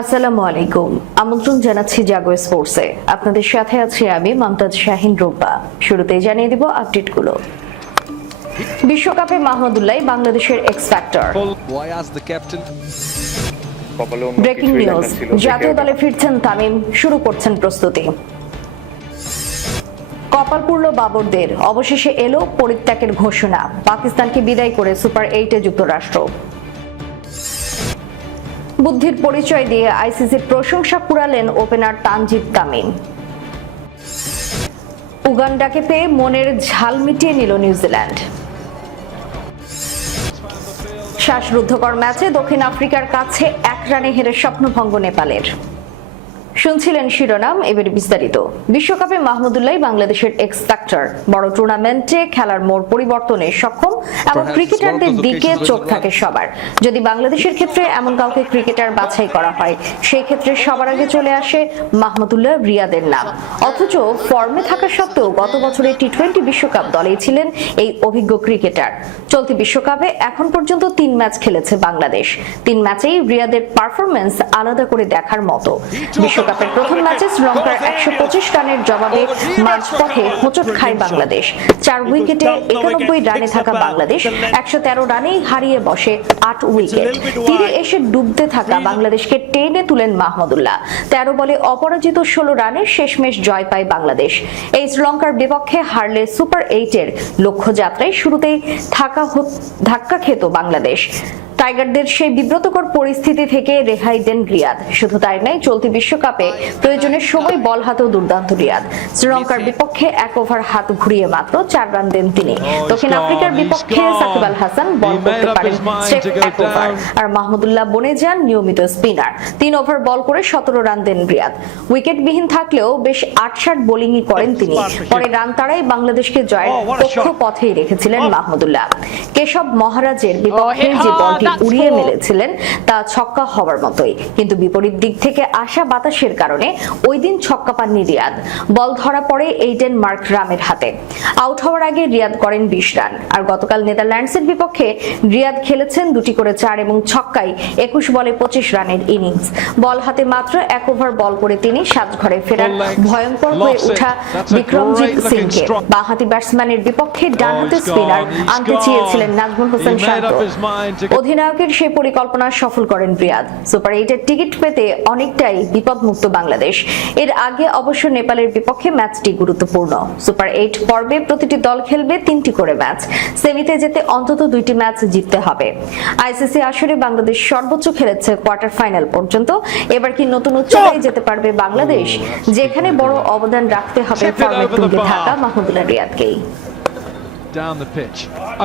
আসসালামু আলাইকুম। আমন্ত্রণ জানাচ্ছি জাগো স্পোর্টসে আপনাদের সাথে আছি আমি মমতাজ শাহিন রূপা। শুরুতেই জানিয়ে দিব আপডেটগুলো। বিশ্বকাপে মাহমুদুল্লাহ বাংলাদেশের এক্স ফ্যাক্টর ব্রেকিং নিউজ জাতীয় দলে ফিরছেন তামিম শুরু করছেন প্রস্তুতি। কপাল পুরল বাবরদের অবশেষে এলো পরিত্যাগের ঘোষণা। পাকিস্তানকে বিদায় করে সুপার এইটে যুক্তরাষ্ট্র। বুদ্ধির পরিচয় দিয়ে আইসিসির প্রশংসা কুড়ালেন ওপেনার তানজিব তামিম উগান্ডাকে পেয়ে মনের ঝাল মিটিয়ে নিল নিউজিল্যান্ড। শ্বাসরুদ্ধকর ম্যাচে দক্ষিণ আফ্রিকার কাছে এক রানে হেরে স্বপ্নভঙ্গ নেপালের। শুনছিলেন শিরোনাম এবারে বিস্তারিত। বিশ্বকাপে মাহমুদুল্লাহ বাংলাদেশের এক্স ফ্যাক্টর বড় টুর্নামেন্টে খেলার মোড় পরিবর্তনে সক্ষম এবং ক্রিকেটারদের দিকে চোখ থাকে সবার। যদি বাংলাদেশের ক্ষেত্রে এমন কাউকে ক্রিকেটার বাছাই করা হয় সেই ক্ষেত্রে সবার আগে চলে আসে মাহমুদুল্লাহ রিয়াদের নাম। অথচ ফর্মে থাকা সত্ত্বেও গত বছরের টি টোয়েন্টি বিশ্বকাপ দলেই ছিলেন এই অভিজ্ঞ ক্রিকেটার চলতি বিশ্বকাপে এখন পর্যন্ত তিন ম্যাচ খেলেছে বাংলাদেশ। তিন ম্যাচেই রিয়াদের পারফরমেন্স আলাদা করে দেখার মতো। বিশ্বকাপের প্রথম ম্যাচে শ্রীলঙ্কার একশো পঁচিশ রানের জবাবে মাঝপথে হোঁচট খায় বাংলাদেশ। চার উইকেটে একানব্বই রানে থাকা বাংলাদেশ। একশো তেরো রানেই হারিয়ে বসে আট উইকেট। তীরে এসে ডুবতে থাকা বাংলাদেশকে টেনে তুলেন মাহমুদুল্লাহ। তেরো বলে অপরাজিত ষোলো রানে শেষমেশ জয় পায় বাংলাদেশ। এই শ্রীলঙ্কার বিপক্ষে হারলে সুপার এইটের লক্ষ্যযাত্রায় শুরুতেই থাকা ধাক্কা খেত বাংলাদেশ। টাইগারদের সেই বিব্রতকর পরিস্থিতি থেকে রেহাই দেন রিয়াদ। শুধু তাই নয় চলতি বিশ্বকাপে প্রয়োজনের সময় বল হাতেও দুর্দান্ত রিয়াদ। শ্রীলঙ্কার বিপক্ষে এক ওভার হাত ঘুরিয়ে মাত্র চার রান দেন তিনি। দক্ষিণ আফ্রিকার বিপক্ষে সাকিব আল হাসান বল করতে পারেন এক ওভার। আর মাহমুদুল্লাহ বনে যান নিয়মিত স্পিনার। তিন ওভার বল করে সতেরো রান দেন রিয়াদ। উইকেটবিহীন থাকলেও বেশ আটষাট বোলিংই করেন তিনি। পরে রান তাড়াই বাংলাদেশকে জয়ের পক্ষ পথেই রেখেছিলেন মাহমুদুল্লাহ। কেশব মহারাজের বিপক্ষে যে বলটি উড়িয়ে মেলেছিলেন তা ছক্কা হওয়ার মতোই। কিন্তু বিপরীত দিক থেকে আসা বাতাসের কারণে ওই দিন ছক্কা পাননি রিয়াদ। বল ধরা পড়ে এইডেন মার্ক রামের হাতে। আউট হওয়ার আগে রিয়াদ করেন বিশ রান। আর গতকাল নেদারল্যান্ডসের বিপক্ষে রিয়াদ খেলেছেন দুটি করে চার এবং ছক্কায় একুশ বলে পঁচিশ রানের ইনিংস। বল হাতে মাত্র এক ওভার বল করে তিনি সাজঘরে ফেরার ভয়ঙ্কর হয়ে ওঠা বিক্রমজিৎ সিংকে। বাঁহাতি ব্যাটসম্যানের বিপক্ষে ডানহাতে স্পিনার আনতে চেয়েছিলেন নাজমুল হোসেন শান্ত। অধিনায়কের সেই পরিকল্পনা সফল করেন রিয়াদ। সুপার এইটের টিকিট পেতে অনেকটাই বিপদমুক্ত বাংলাদেশ। এর আগে অবশ্য নেপালের বিপক্ষে ম্যাচটি গুরুত্বপূর্ণ। সুপার এইট পর্বে প্রতিটি দল খেলবে তিনটি করে ম্যাচ। সেমিতে যেতে অন্তত দুইটি ম্যাচ জিততে হবে। আইসিসি আসরে বাংলাদেশ সর্বোচ্চ খেলেছে কোয়ার্টার ফাইনাল পর্যন্ত। এবার কি নতুন উচ্চতায় যেতে পারবে বাংলাদেশ? যেখানে বড় অবদান রাখতে হবে bar. থাকা Mahmudullah রিয়াদকেই। Down the pitch,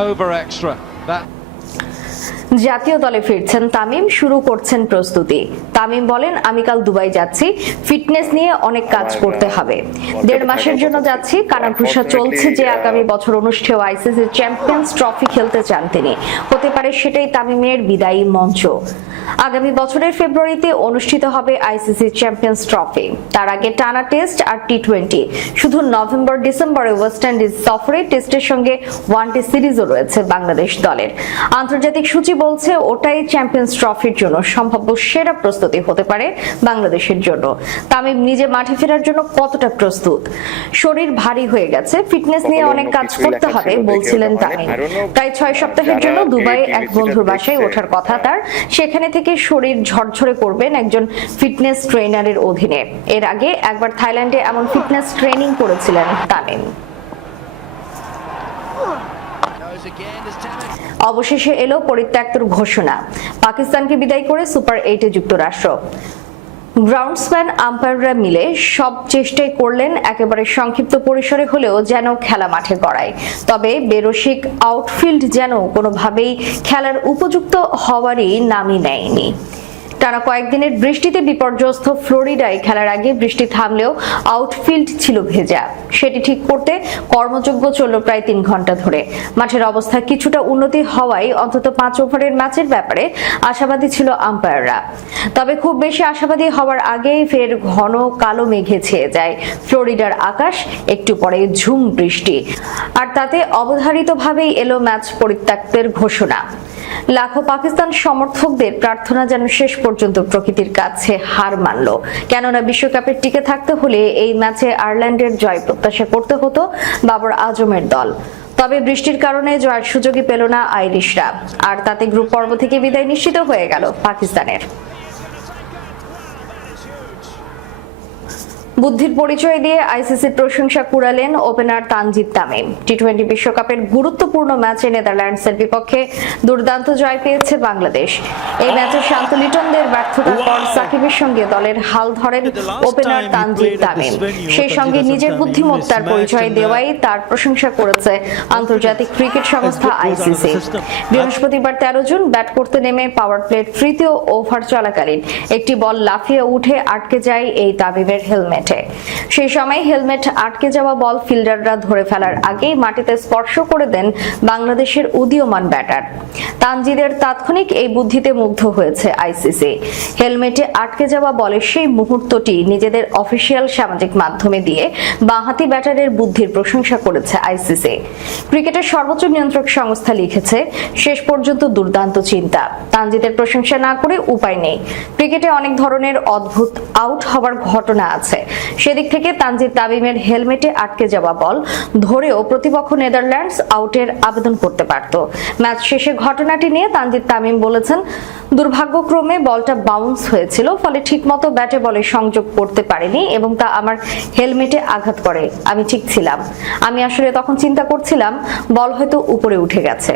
over extra. That জাতীয় দলে ফিরছেন তামিম শুরু করছেন প্রস্তুতি। তামিম বলেন আমি কাল দুবাই যাচ্ছি ফিটনেস নিয়ে অনেক কাজ করতে হবে। দেড় মাসের জন্য যাচ্ছি কানাঘুষা চলছে যে আগামী বছর অনুষ্ঠেয় আইসিসি চ্যাম্পিয়ন্স ট্রফি খেলতে চান তিনি। হতে পারে সেটাই তামিমের বিদায়ী মঞ্চ। আগামী বছরের ফেব্রুয়ারিতে অনুষ্ঠিত হবে আইসিসি চ্যাম্পিয়ন্স ট্রফি। তার আগে টানা টেস্ট আর টি টোয়েন্টি শুধু নভেম্বর ডিসেম্বরে ওয়েস্ট ইন্ডিজ সফরে টেস্টের সঙ্গে ওয়ানডে সিরিজও রয়েছে বাংলাদেশ দলের। আন্তর্জাতিক সূচি বলছে ওটাই চ্যাম্পিয়ন্স ট্রফির জন্য সম্ভাব্য সেরা প্রস্তুতি হতে পারে বাংলাদেশের জন্য। তামিম নিজে মাঠে ফেরার জন্য কতটা প্রস্তুত? শরীর ভারী হয়ে গেছে ফিটনেস নিয়ে অনেক কাজ করতে হবে বলছিলেন তামিম। প্রায় ছয় সপ্তাহের জন্য দুবাইয়ে এক বন্ধুর বাসায় ওঠার কথা তার। সেখানে থেকে শরীর ঝরঝরে করবেন একজন ফিটনেস ট্রেনারের অধীনে। এর আগে একবার থাইল্যান্ডে এমন ফিটনেস ট্রেনিং করেছিলেন তামিম। অবশেষে এলো পরিত্যক্তর ঘোষণা। পাকিস্তানকে বিদায় করে সুপার এইটে যুক্তরাষ্ট্র। গ্রাউন্ডসম্যান আম্পায়াররা মিলে সব চেষ্টাই করলেন একেবারে সংক্ষিপ্ত পরিসরে হলেও যেন খেলা মাঠে গড়ায়। তবে বেরসিক আউটফিল্ড যেন কোনোভাবেই খেলার উপযুক্ত হওয়ারই নামই নেয়নি। টানা কয়েকদিনের বৃষ্টিতে বিপর্যস্ত ফ্লোরিডায় খেলার আগে বৃষ্টি থামলেও আউটফিল্ড ছিল ভেজা। সেটি ঠিক করতে কর্মযোগ্য চলল প্রায় তিন ঘণ্টা ধরে। মাঠের অবস্থা কিছুটা উন্নতি হওয়ায় অন্তত পাঁচ ওভারের ম্যাচের ব্যাপারে আশাবাদী ছিল আম্পায়াররা। তবে খুব বেশি আশাবাদী হওয়ার আগেই ফের ঘন কালো মেঘে ছেয়ে যায় ফ্লোরিডার আকাশ, একটু পরে ঝুম বৃষ্টি। আর তাতে অবধারিতভাবেই এলো ম্যাচ পরিত্যক্তের ঘোষণা। লাখো পাকিস্তান সমর্থকদের প্রার্থনা যেন শেষ পর্যন্ত প্রকৃতির কাছে হার মানল। কেননা বিশ্বকাপে টিকে থাকতে হলে এই ম্যাচে আয়ারল্যান্ডের জয় প্রত্যাশা করতে হতো বাবর আজমের দল। তবে বৃষ্টির কারণে জয়ের সুযোগই পেল না আইরিশরা। আর তাতে গ্রুপ পর্ব থেকে বিদায় নিশ্চিত হয়ে গেল পাকিস্তানের। বুদ্ধির পরিচয় দিয়ে আইসিসির প্রশংসা কুড়ালেন opener Tanzid Tamim. T twenty বিশ্বকাপের গুরুত্বপূর্ণ ম্যাচে নেদারল্যান্ডসের বিপক্ষে দুর্দান্ত জয় পেয়েছে বাংলাদেশ। এই ম্যাচে শান্ত লিটনদের ব্যর্থতার পর সাকিবের সঙ্গে দলের হাল ধরেন ওপেনার তানজিদ তামিম। সেই সঙ্গে নিজের বুদ্ধিমত্তার পরিচয় দেওয়াই তার প্রশংসা করেছে আন্তর্জাতিক ক্রিকেট সংস্থা আইসিসি। বৃহস্পতিবার তেরো জুন ব্যাট করতে নেমে পাওয়ার প্লেট তৃতীয় ওভার চলাকালীন একটি বল লাফিয়ে উঠে আটকে যায় এই তামিমের হেলমেটে। সেই সময় হেলমেট আটকে যাওয়া বল ফিল্ডাররা ধরে ফেলার আগেই মাটিতে স্পর্শ করে দেন বাংলাদেশের উদীয়মান ব্যাটার। তানজিদের তাৎক্ষণিক এই বুদ্ধিতে মুগ্ধ হয়েছে আইসিসি। হেলমেটে আটকে যাওয়া বলের সেই মুহূর্তটি নিজেদের অফিসিয়াল সামাজিক মাধ্যমে দিয়ে বাঁহাতি ব্যাটারের বুদ্ধির প্রশংসা করেছে আইসিসি। ক্রিকেটের সর্বোচ্চ নিয়ন্ত্রক সংস্থা লিখেছে, শেষ পর্যন্ত দুর্দান্ত চিন্তা। তানজিদের প্রশংসা না করে উপায় নেই। ক্রিকেটে অনেক ধরনের অদ্ভুত আউট হওয়ার ঘটনা আছে। সেদিক থেকে তানজিদ তামিমের হেলমেটে আটকে যাওয়া বল ধরেও প্রতিপক্ষ নেদারল্যান্ডস আউটের আবেদন করতে পারত। ম্যাচ শেষে ঘটনাটি নিয়ে তানজিদ তামিম বলেছেন, দুর্ভাগ্যক্রমে বলটা বাউন্স হয়েছিল, ফলে ঠিকমতো ব্যাটে বলে সংযোগ করতে পারেনি এবং তা আমার হেলমেটে আঘাত করে। আমি ঠিক ছিলাম। আমি আসলে তখন চিন্তা করছিলাম, বল হয়তো উপরে উঠে গেছে।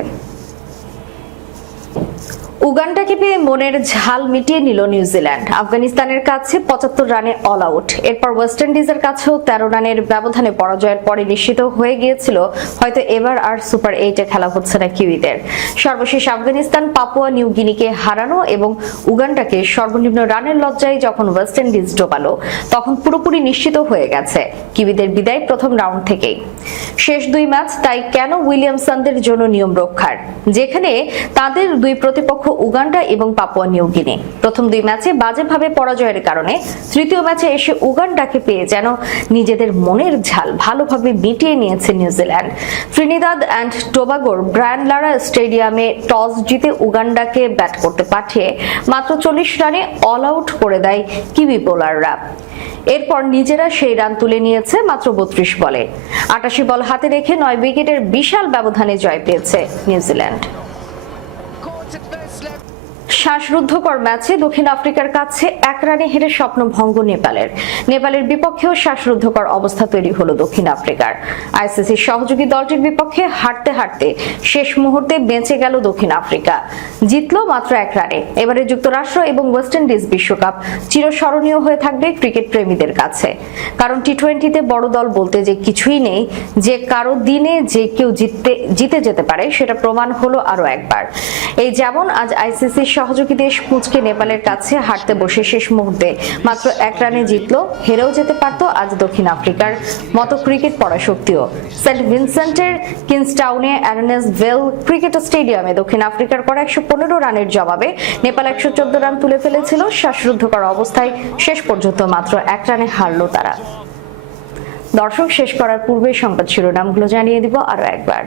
উগান্ডাকে পেয়ে মনের ঝাল মিটিয়ে নিল নিউজিল্যান্ড। আফগানিস্তানের কাছে পঁচাত্তর রানে অল আউট এরপর ওয়েস্ট ইন্ডিজের কাছেও তেরো রানের ব্যবধানে পরাজয়ের পরে নিশ্চিত হয়ে গিয়েছিল। হয়তো এবার আর সুপার এইটে খেলা হচ্ছে না কিউইদের। সর্বশেষ আফগানিস্তান পাপুয়া নিউ গিনিকে হারানো এবং উগান্ডাকে সর্বনিম্ন রানের লজ্জায় যখন ওয়েস্ট ইন্ডিজ ডোবালো, তখন পুরোপুরি নিশ্চিত হয়ে গেছে কিউইদের বিদায় প্রথম রাউন্ড থেকেই। শেষ দুই ম্যাচ তাই কেন উইলিয়ামসনদের জন্য নিয়ম রক্ষার? যেখানে তাদের দুই প্রতিপক্ষ উগান্ডা এবং পাপুয়া নিউগিনি প্রথম দুই ম্যাচে বাজেভাবে পরাজয়ের কারণে তৃতীয় ম্যাচে এসে উগান্ডাকে পেয়ে যেন নিজেদের মনের ঝাল ভালোভাবে মিটিয়ে নিয়েছে নিউজিল্যান্ড ত্রিনিদাদ অ্যান্ড টোবাগোর ব্রায়ান লারা স্টেডিয়ামে টস জিতে উগান্ডাকে ব্যাট করতে পাঠিয়ে মাত্র চল্লিশ রানে অল আউট করে দেয় কিবি বোলাররা। এরপর নিজেরা সেই রান তুলে নিয়েছে মাত্র বত্রিশ বলে। আটাশি বল হাতে রেখে নয় উইকেটের বিশাল ব্যবধানে জয় পেয়েছে নিউজিল্যান্ড শ্বাসরুদ্ধকর ম্যাচে দক্ষিণ আফ্রিকার কাছে এক রানে হেরে স্বপ্নভঙ্গ নেপালের। নেপালের বিপক্ষেও শ্বাসরুদ্ধকর অবস্থা তৈরি হলো দক্ষিণ আফ্রিকার। আইসিসির সহযোগী দলটির বিপক্ষে হারতে হারতে শেষ মুহূর্তে বেঁচে গেল দক্ষিণ আফ্রিকা। জিতল মাত্র এক রানে। এবারে যুক্তরাষ্ট্র এবং ওয়েস্ট ইন্ডিজ বিশ্বকাপ চিরস্মরণীয় হয়ে থাকবে ক্রিকেট প্রেমীদের কাছে। কারণ টি টোয়েন্টিতে বড় দল বলতে যে কিছুই নেই, যে কারও দিনে যে কেউ জিততে, জিতে যেতে পারে, সেটা প্রমাণ হলো আরও একবার। এই যেমন আজ আইসিসির সহযোগী দেশ পুঁচকে নেপালের কাছে হারতে বসে শেষ মুহূর্তে। মাত্র এক রানে জিতলো, হেরেও যেতে পারতো আজ দক্ষিণ আফ্রিকার মতো ক্রিকেট পড়া শক্তিও সেন্ট ভিনসেন্টের কিংসটাউনে অ্যারনেস ভেল ক্রিকেট স্টেডিয়ামে দক্ষিণ আফ্রিকার করা একশো পনেরো রানের জবাবে নেপাল একশো চোদ্দ রান তুলে ফেলেছিল। শ্বাসরুদ্ধকর অবস্থায় শেষ পর্যন্ত মাত্র এক রানে হারলো তারা। দর্শক, শেষ করার পূর্বে সংবাদ শিরোনামগুলো জানিয়ে দিব আরও একবার।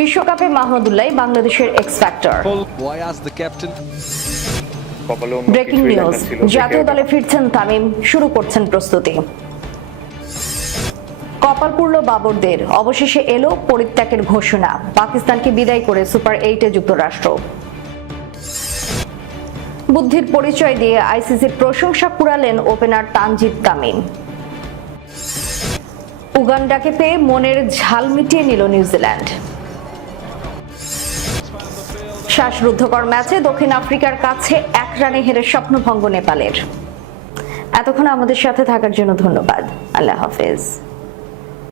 বিশ্বকাপে মাহমুদুল্লাহ বাংলাদেশের এক্স ফ্যাক্টর ব্রেকিং নিউজ জাতীয় দলে ফিরছেন তামিম শুরু করছেন প্রস্তুতি। কপাল পুরল বাবরদের অবশেষে এলো পরিত্যাগের ঘোষণা। পাকিস্তানকে বিদায় করে সুপার এইটে যুক্তরাষ্ট্র। বুদ্ধির পরিচয় দিয়ে আইসিসির প্রশংসা কুড়ালেন ওপেনার তানজিদ তামিম। উগান্ডাকে পেয়ে মনের ঝাল মিটিয়ে নিল নিউজিল্যান্ড। শ্বাসরুদ্ধকর ম্যাচে দক্ষিণ আফ্রিকার কাছে এক রানে হেরে স্বপ্নভঙ্গ নেপালের। এতক্ষণ আমাদের সাথে থাকার জন্য ধন্যবাদ। আল্লাহ হাফেজ।